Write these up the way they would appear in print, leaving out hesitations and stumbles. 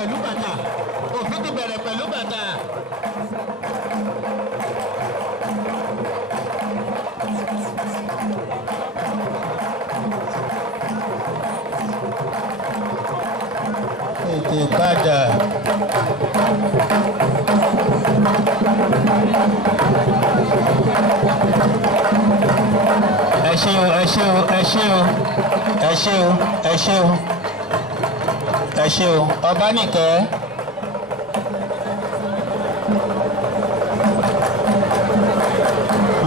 pẹ̀lú bàtà òfin ti bẹ̀rẹ̀ pẹ̀lú bàtà. Ètè padà. Ẹ ṣé o, ẹ ṣé o, ẹ ṣé o, ẹ ṣé o, ẹ ṣé o, ẹ ṣé o, Ọbánìkẹ́.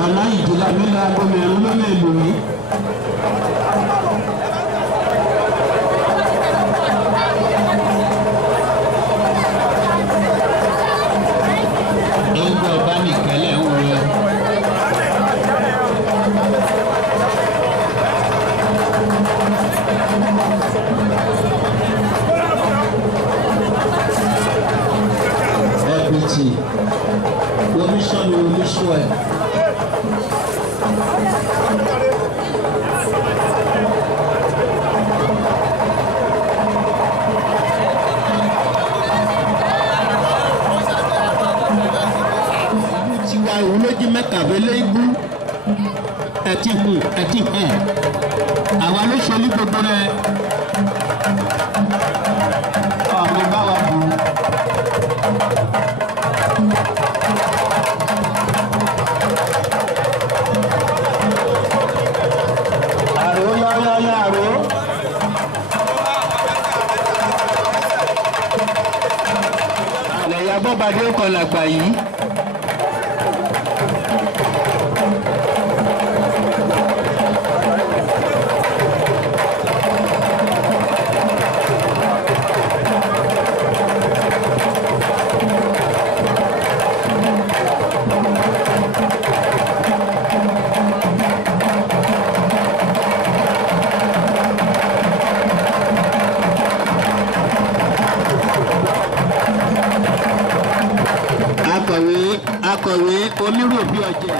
Aláìjìlá mi la gómìnà ló lè lù mí. Eégún Ọbánìkẹ́ lẹ̀ ń wo. Ẹ̀bìtì oníṣọ́ni oníṣọ́ ẹ̀. Tiwa ìwọ méjì mẹ́ta abẹ́lé igbó ẹtì hàn àwa ló ṣe ní gbogbo rẹ ọmọ bá wa bù. Àrò yáyáyá àrò. Àlẹ́ ya bọ́badé kọlà gbà yìí. Akọ̀wé onírò bí ọjẹ́.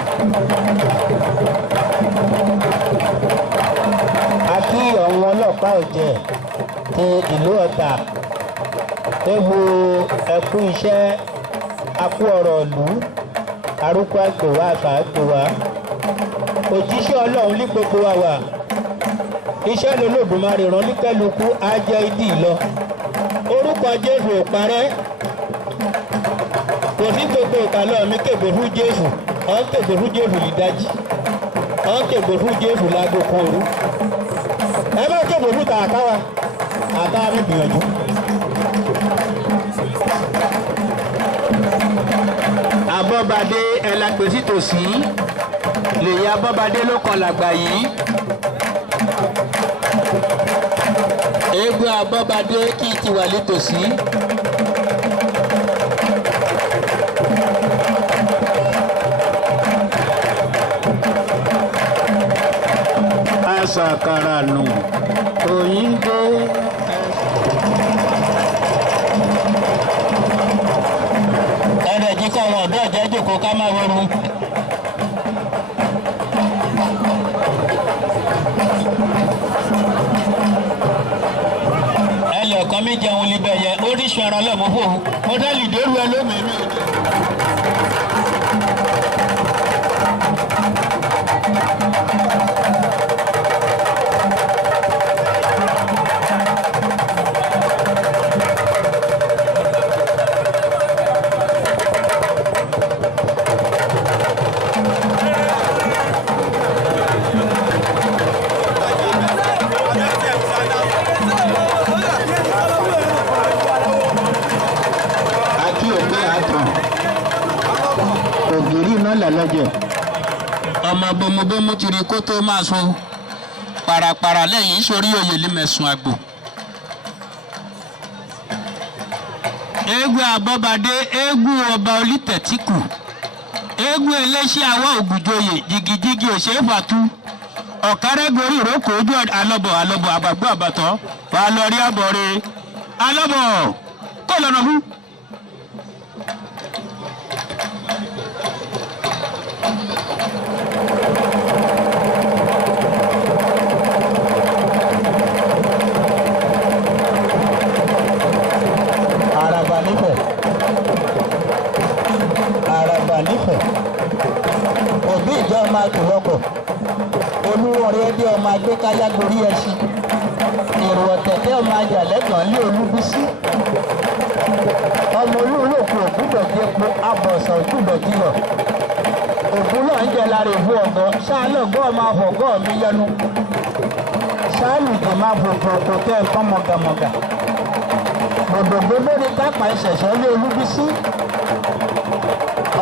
A kí àwọn ọlọ́pàá ọ̀jẹ̀ ti ìlú Ọ̀tà ewu ẹ̀kú iṣẹ́ akú ọ̀rọ̀ ìlú arúgbó àgbèwà àgbà àgbèwà òjíṣẹ́ Ọlọ́run ní gbogbo wa wà iṣẹ́ lolódùmarè rán ní kálukú á jẹ́ ìdí lọ orúkọ Jésù ò parẹ́. Kò sí gbogbo ìkàlọ́ mi kèbè fún Jésù ọ̀ ń kèbè fún Jésù ìdájí ọ̀ ń kèbè fún Jésù lágbo kooru ẹ bá kèbè fún tààkáwa àtàwọn mi gbìyànjú. Abọ́badé ẹlágbèsí tòsí lèyí Abọ́badé ló kàn làgbà yìí. Eégún Abọ́badé kì í ti wà nítòsí. Asàkàrà nù òyìnbó. Ẹ̀rẹ̀ jí kọ́ àwọn ọ̀dọ́ ọ̀jẹ́ jòkó ká má wọ́rú. Ẹlẹ́ọ̀kan mi jẹun libẹ̀ yẹ oríṣun ara lọ́mọ fò ó dálì dérú ẹ lómìnira. Lọ́jọ́ ọmọ bomubomu tiri kó tó máa so parapara lẹ́yìn sórí oyè límẹ̀sùn àgbò. Eégún Abọ́badé eégún ọba Olítẹ̀tíkù eégún eléṣẹ́ àwọ̀ ògùjòyè jìgìjìgì òṣèfàtú ọ̀kárẹ́gorí ìrókò ojú alọ́bọ̀ àgbàgbọ́ àbàtọ́ wà lọ rí àbọ̀ rẹ̀ alọ́bọ̀ kó lọ́nà fún. máa gbé káyá gorí ẹṣin èrò ọ̀tẹ̀tẹ̀ ọmọ ajàlẹ́gàn lé Olúbísí ọmọ olúlòkù ògúdọ̀ bí epo abọ̀sán ògúdọ̀ jìnà ògún náà ń jẹ lára ìbú ọ̀gọ́ ṣáálọ̀gọ́ máa fọ̀gọ́ mi yẹnu ṣáálùjì máa fòfò kò tẹ́ nǹkan mọ̀gàmọ̀gà gbòdògbòdò ní kápá ìṣẹ̀ṣẹ̀ lé Olúbísí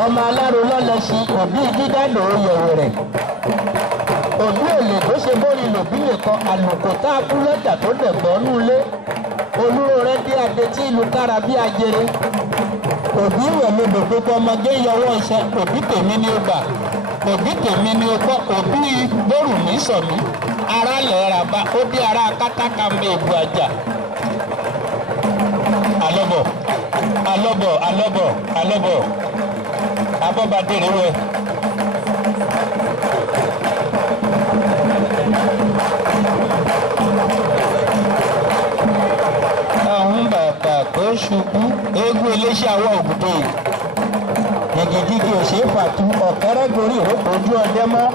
ọmọ aláró lọ́lẹ́sìn òbí dídádò yẹ̀wò rẹ̀ òbí èlé tó ṣe bóri lòbí nìkan àlùkò tá a kú lọ́jà tó dẹ̀gbọ́n nú ilé olúro rẹ dé adé tí ìlú kára bí ajere òbí rẹ̀ ló dòdò tó ọmọdé yọwọ́ iṣẹ́ òbí tèmi ni ó gbà òbí tèmi ni ó gbọ́ òbí gbòòrò ní sọ̀mí ara lẹ̀ ra bá ó dé ara kátákà mọ èbù àjà alọ́bọ̀ alọ́bọ̀ alọ́bọ̀ alọ́bọ̀ abọ́badé rẹ̀ wẹ̀. àwọn bàbà tó ṣubú eégún eléṣẹ́ àwọn ògùdè gègédígé òṣèfàtú ọ̀kẹ́rẹ́ gorí ìrókò ojú ọdẹ mọ́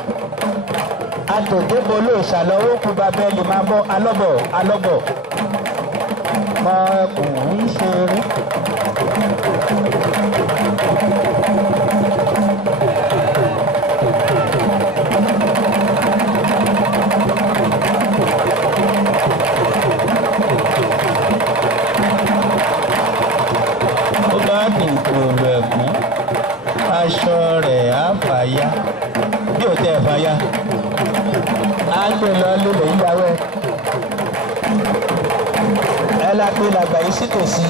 àtòdébolo ìṣàlọ́wọ́ kú babẹ́lì máa bọ́ alọ́bọ̀ alọ́bọ̀ mọ ẹkùn ń ṣeré. Aṣọ rẹ̀ á fàya bí ò tẹ́ ẹ̀ fàya á gbé lọ lólè yíyáwó ẹ lápé làgbà yìí sí tòsí.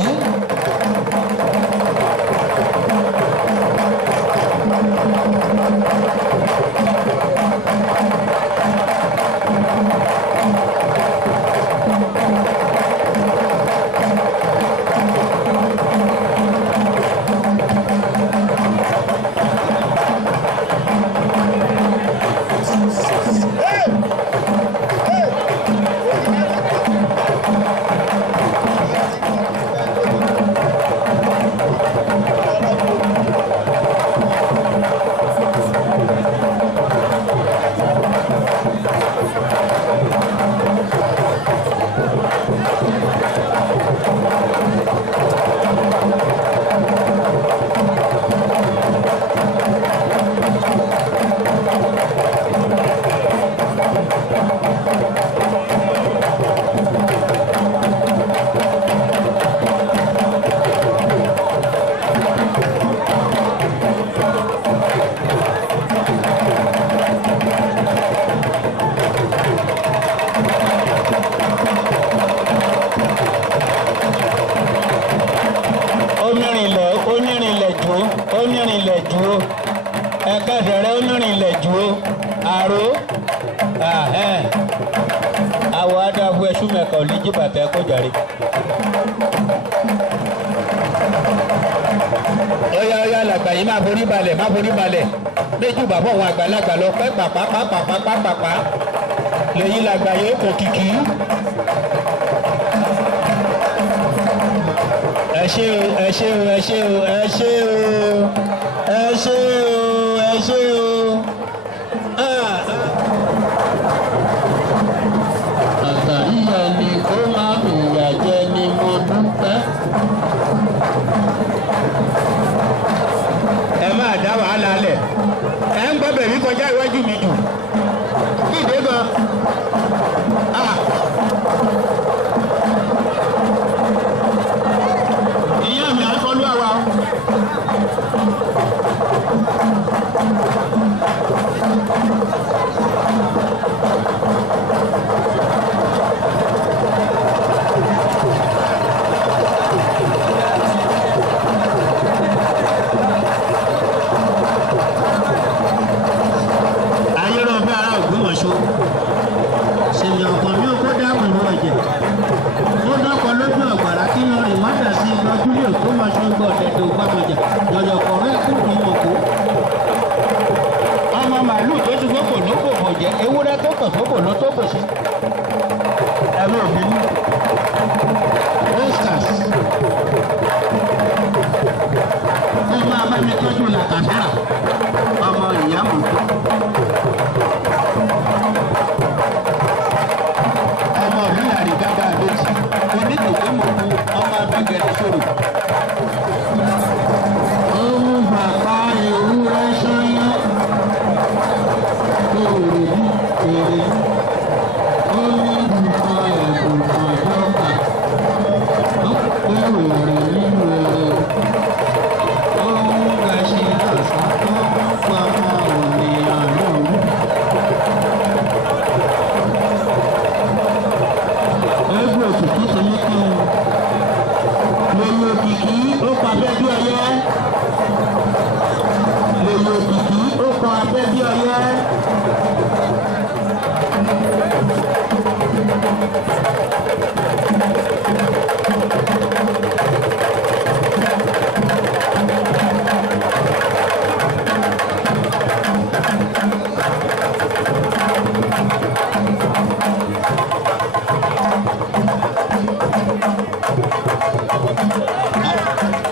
onírìnlẹ̀ dúró ẹ̀kẹ́dẹ̀rẹ́ onírìnlẹ̀ dúró àró àwọ̀ adáfu ẹṣú mẹ́ka òlíjì bàtà ẹ̀kọ́ jàre. ọ̀yá làgbà yìí máa forí balẹ̀ méjì bàbá òun àgbàlagbà lọ pẹ́ pàpàpàpàpàpàpà lẹ́yìn làgbà yìí kò kìkì. ẹ ṣé o ẹ ṣé o ẹ ṣé o ẹ ṣé o ẹ ṣé o ẹ ṣé o. àtàríyá ni kó má fìyà jẹ ni mo dúpẹ́. ẹ máa dá wàhálà lẹ̀ ẹ ń gbọ́ bẹ̀mí kọjá iwájú mi jù kí ìdè gan. ìyá mi àìfọ́lú àwa. ọmọ màálù tó ti gbókò ló kò bò jẹ ewúrẹ́ tó kàn tó kò ló tó kò sí. ẹ̀rọ òbí mú ostars ó máa bá mi tọ́jú làkàtàrà ọmọ ìyá mọ̀tò. ọmọ abẹ́gẹ́dẹ́ sọ̀rọ̀. Ohun bàbá ewúrẹ́ ṣáyá. Èrè èrè. Ó ní nǹkan ẹ̀bùn kan lọ́kà. Ó pé wèrè nínú èrè. Ohun gàṣí lọ́sàn tó ń pa ọmọ ònìyàn lóhùn. Ẹgbẹ́ òkìkí ṣe ní kí n lèyìn òkìkí ó pa abẹ́ bí ọyẹ́. Lèyìn òkìkí ó pa abẹ́ bí ọyẹ́.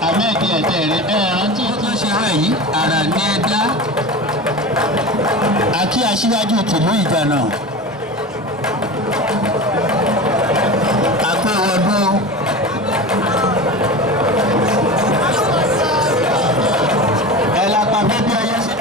Àmẹ́ẹ̀dì ẹ̀jẹ̀ rẹ̀ rántí ó tó ṣe hàn yìí àrà ní ẹ̀dá. Àkí aṣíwájú tìlú Ìgànà. Àpò ọdún. Ẹ lápá bébí ọyẹ́ sí.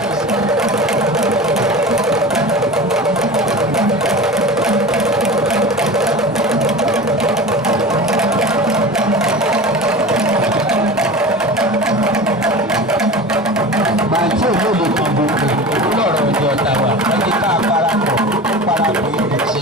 Bàtí òwúlò kan gbogbo lọ́rọ̀ ọjọ́ tàwa ẹni tá a parapọ̀ ìrètí.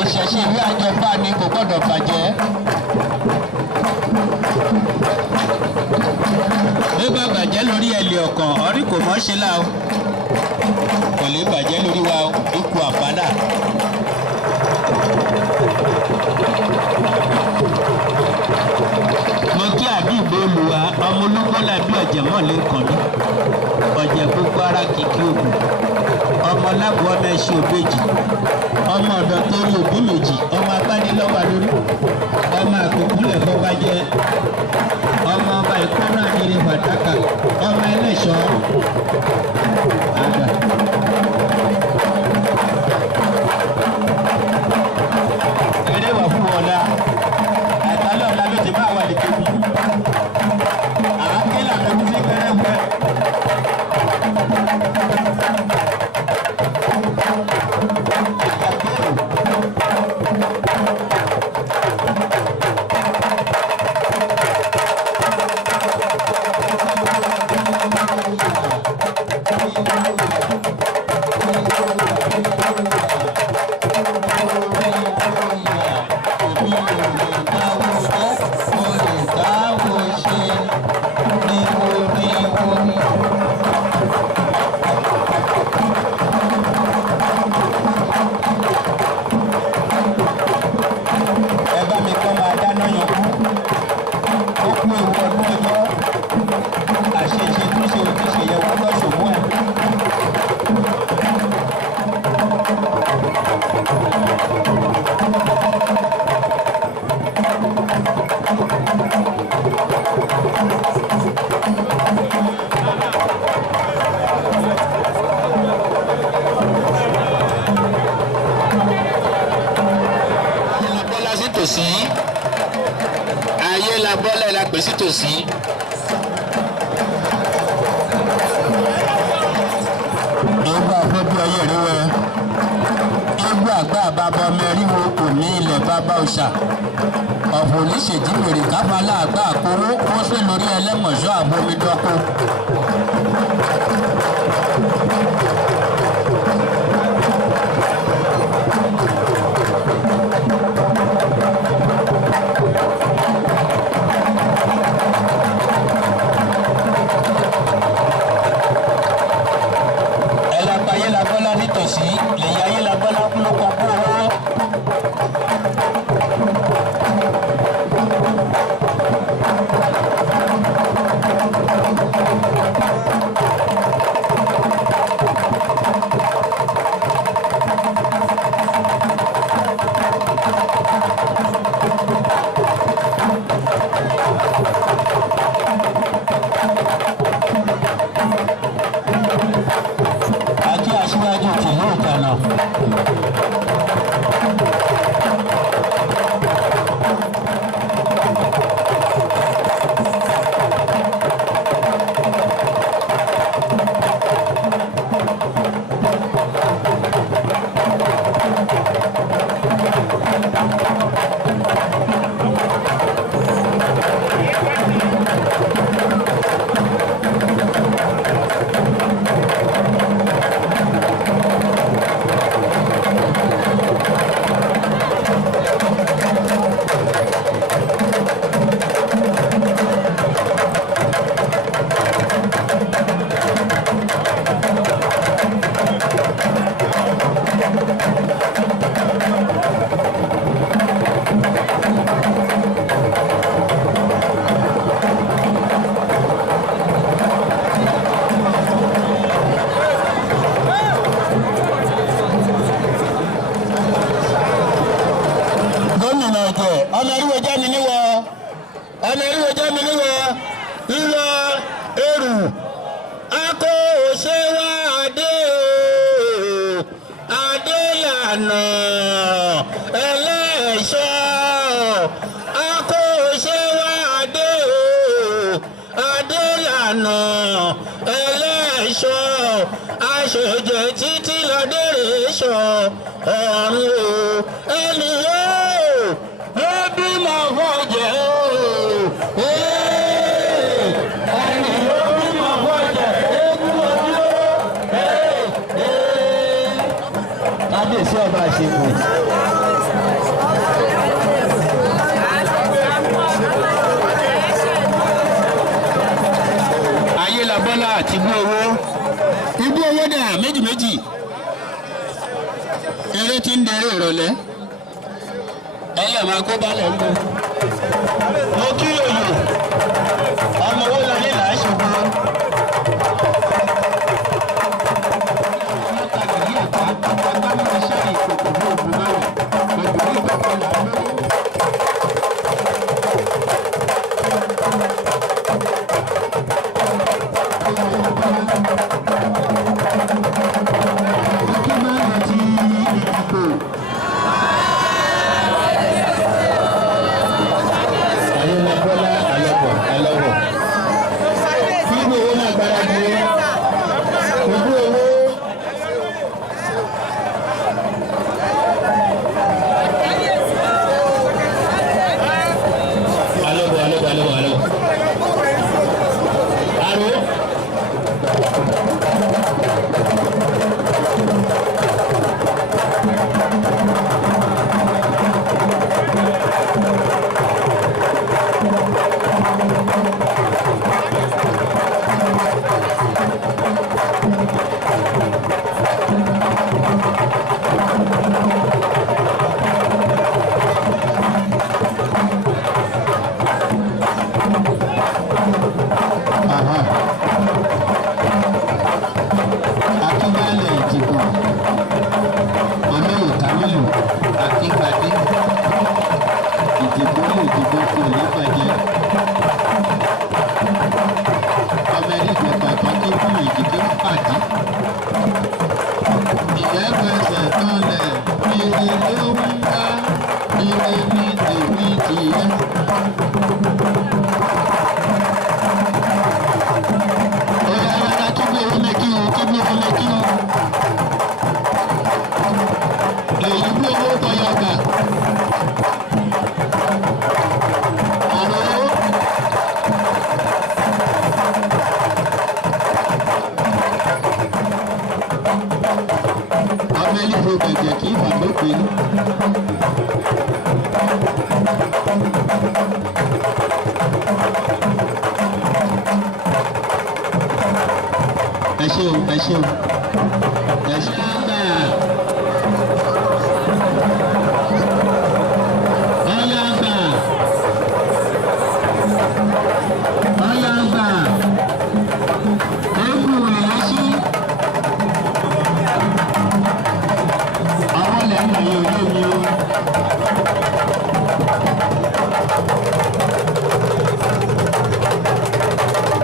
Ìṣẹ̀ṣe ìwé àjọpá ni kò gbọ́dọ̀ bàjẹ́. Bí bá bàjẹ́ lórí ẹ̀lì ọ̀kàn ọ̀rí kò mọ́ ṣe lá o. Kò lè bàjẹ́ lórí wa ikú àpádà. Mo kí àdúgbò olùwà ọmọ olúkọ́lá bí ọ̀jẹ̀ mọ́lẹ̀ kàn mí. Ọ̀jẹ̀ gbogbo ara kìkì ògùn. Ọmọ lábọ̀ ọmọ ẹṣin òbejì. Ọmọ ọ̀dọ̀ tó rí òbí méjì. Ọmọ agbánilọ́wà lórí. Ọmọ àkókúlẹ̀ fọ́bá jẹ́. Ọmọ ọba ìkọ́nà àdìrí fàdákà. Ọmọ ẹlẹ́ṣọ́. Àgbà. Eré wà fún ọ̀la. Àìtálẹ̀ ọ̀la ló ti bá wà ní kébì. Àáké làwọn ẹbí sí pẹ́rẹ́pẹ́. Tòsí ayé la bọ́lẹ̀ la pè sí tòsí. Ìgbà àfọ́bí ọyẹ́ rí wẹ́. Ìgbà àgbà bàbá mẹ́rìnwó kò ní ilẹ̀ bàbá òòṣà. Ọ̀fọ̀ oníṣèjì wèrè káfálà àgbà àkóró kó sí lórí ẹlẹ́mọ̀ṣọ́ àbomidọ́kọ. Nítòsí lèyí ayé la bọ́lá kúló kan kú owó.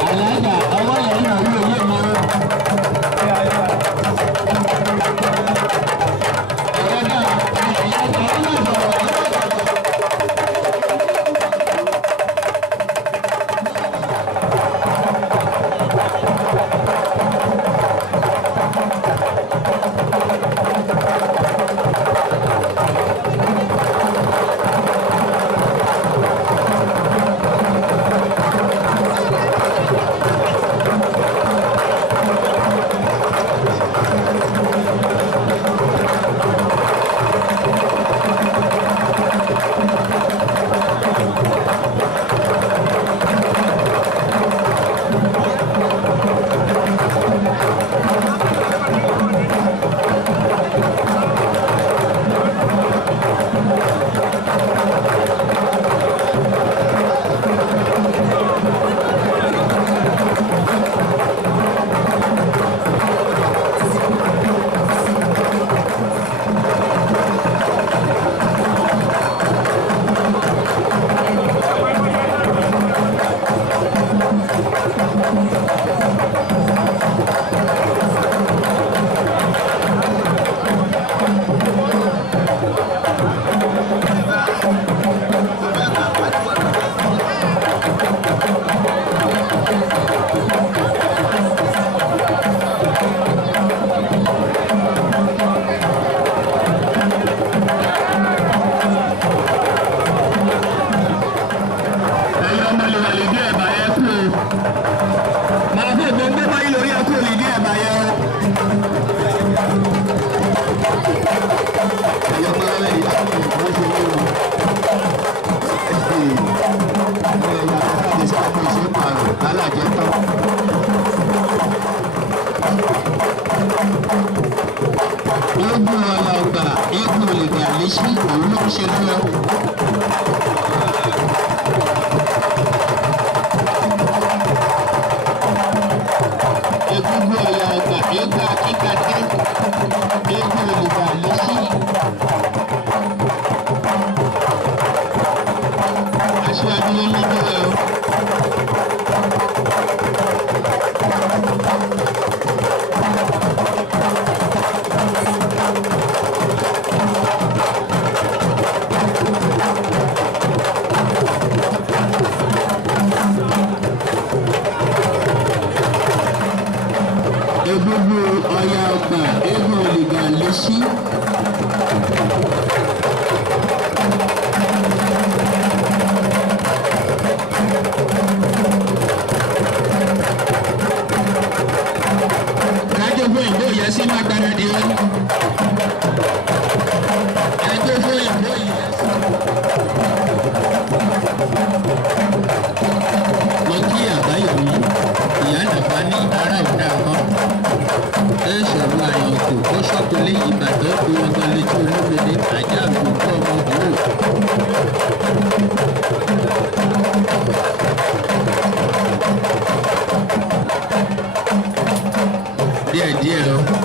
Alága ọwọ́ yẹn náà yóò yé mi. eégún ọ̀la ọgbà eégún olùgbà lẹ́sí òun ló ń ṣe lọ́wọ́. egungun ọ̀la ọgbà eégún akíkadé eégún olùgbà lẹ́sí. aṣíwájú ló lójú ẹ o. egungun ọ̀ya ọgbà eégún olùgbà lẹ́sí. kájọ fún ìbò yẹn sí máa gbáradì o. kájọ fún ìbò yẹn sí. mo kí àbáyọ̀mí ìyá nàfà ní ará ọ̀dà kan. ẹ ṣọ̀rọ̀ àyànkù ó ṣọ́kùnlé ìbàdàn tó ọgbọ́n létí olómìnir ajá àgbòkú ọmọ òwúrò. díẹ̀díẹ̀ o.